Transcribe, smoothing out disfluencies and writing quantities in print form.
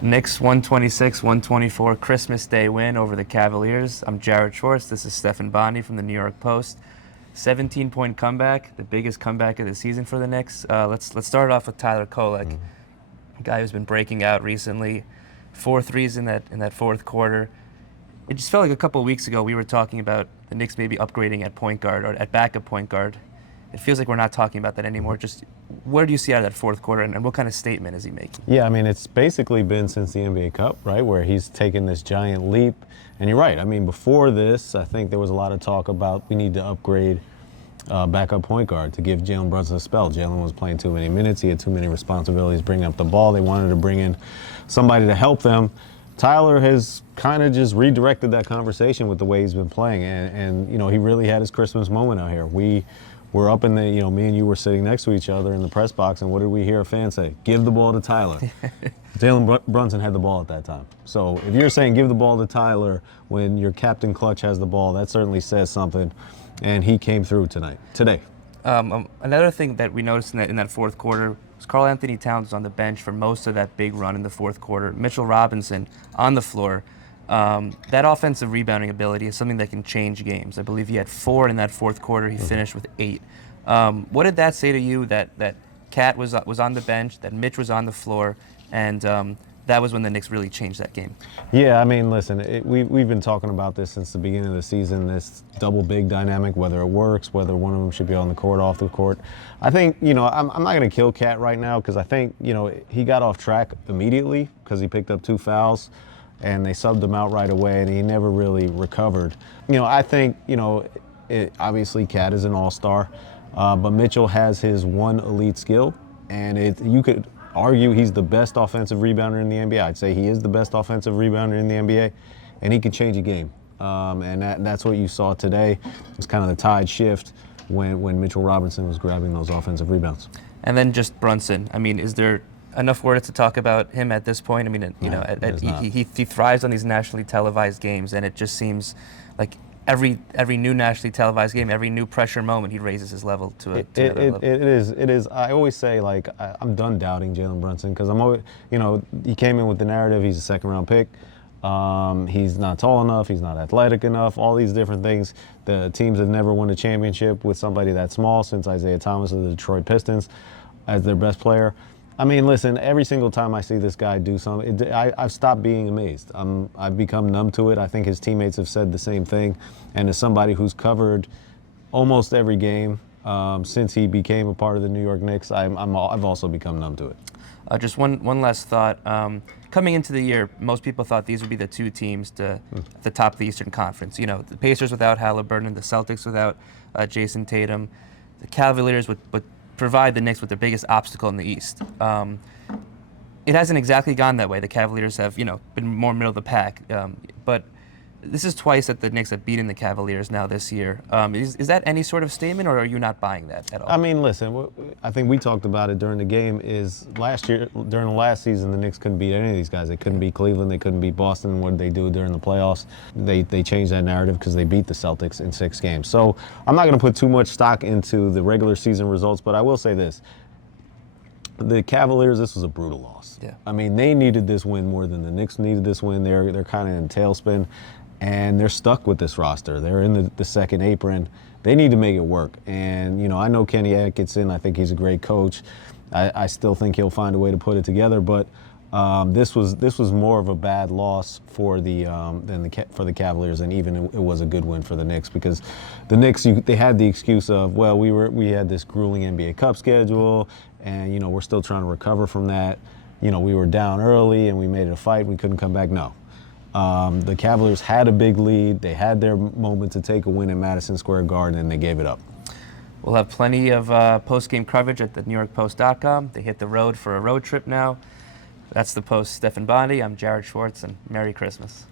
Knicks 126-124 Christmas Day win over the Cavaliers. I'm Jared Schwartz. This is Stef Bondy from the New York Post. 17-point comeback, the biggest comeback of the season for the Knicks. Let's start off with Tyler Kolek, a guy who's been breaking out recently. 4 threes in that fourth quarter. It just felt like a couple of weeks ago we were talking about the Knicks maybe upgrading at point guard or at backup point guard. It feels like we're not talking about that anymore. Just what do you see out of that fourth quarter, and what kind of statement is he making? Yeah, I mean, it's basically been since the NBA Cup, right, where he's taken this giant leap. And you're right. I mean, before this, I think there was a lot of talk about we need to upgrade backup point guard to give Jalen Brunson a spell. Jalen was playing too many minutes. He had too many responsibilities bringing up the ball. They wanted to bring in somebody to help them. Tyler has kind of just redirected that conversation with the way he's been playing. And he really had his Christmas moment out here. We're up in the, me and you were sitting next to each other in the press box, and what did we hear a fan say? Give the ball to Tyler. Jalen Brunson had the ball at that time. So if you're saying give the ball to Tyler when your captain clutch has the ball, that certainly says something, and he came through today. Another thing that we noticed in that fourth quarter was Karl Anthony Towns was on the bench for most of that big run in the fourth quarter. Mitchell Robinson on the floor. That offensive rebounding ability is something that can change games. I believe he had 4 in that fourth quarter. He finished with 8. What did that say to you that Cat was on the bench, that Mitch was on the floor, and that was when the Knicks really changed that game? Yeah, I mean, listen, we've been talking about this since the beginning of the season, this double big dynamic, whether it works, whether one of them should be on the court, off the court. I think, I'm not going to kill Cat right now because I think, he got off track immediately because he picked up 2 fouls. And they subbed him out right away, and he never really recovered. I think, obviously Cat is an all-star, but Mitchell has his one elite skill, and you could argue he's the best offensive rebounder in the NBA. I'd say he is the best offensive rebounder in the NBA, and he can change a game. And that's what you saw today. It's kind of the tide shift when Mitchell Robinson was grabbing those offensive rebounds. And then just Brunson. I mean, is there enough words to talk about him at this point? I mean, he thrives on these nationally televised games, and it just seems like every new nationally televised game, every new pressure moment, he raises his level to another level. It is. I always say, like, I'm done doubting Jalen Brunson because I'm always, he came in with the narrative he's a second-round pick. He's not tall enough. He's not athletic enough. All these different things. The teams have never won a championship with somebody that small since Isaiah Thomas of the Detroit Pistons as their best player. I mean, listen, every single time I see this guy do something, I've stopped being amazed. I've become numb to it. I think his teammates have said the same thing. And as somebody who's covered almost every game since he became a part of the New York Knicks, I've also become numb to it. Just one last thought. Coming into the year, most people thought these would be the 2 teams at the top of the Eastern Conference. The Pacers without Halliburton, the Celtics without Jason Tatum, the Cavaliers would provide the Knicks with their biggest obstacle in the East. It hasn't exactly gone that way. The Cavaliers have, been more middle of the pack. But this is twice that the Knicks have beaten the Cavaliers now this year. Is that any sort of statement, or are you not buying that at all? I mean, listen, I think we talked about it during the game is last year, during the last season, the Knicks couldn't beat any of these guys. They couldn't beat Cleveland. They couldn't beat Boston. What did they do during the playoffs? They changed that narrative because they beat the Celtics in 6 games. So I'm not going to put too much stock into the regular season results, but I will say this. The Cavaliers, this was a brutal loss. Yeah. I mean, they needed this win more than the Knicks needed this win. They're kind of in tailspin. And they're stuck with this roster. They're in the second apron. They need to make it work. And, I know Kenny Atkinson. I think he's a great coach. I still think he'll find a way to put it together. But this was more of a bad loss for the Cavaliers, and even it was a good win for the Knicks because the Knicks they had the excuse of, well, we had this grueling NBA Cup schedule, and we're still trying to recover from that. We were down early and we made it a fight. We couldn't come back. No. The Cavaliers had a big lead. They had their moment to take a win in Madison Square Garden, and they gave it up. We'll have plenty of post-game coverage at the NewYorkPost.com. They hit the road for a road trip now. That's the Post. Stef Bondy. I'm Jared Schwartz, and Merry Christmas.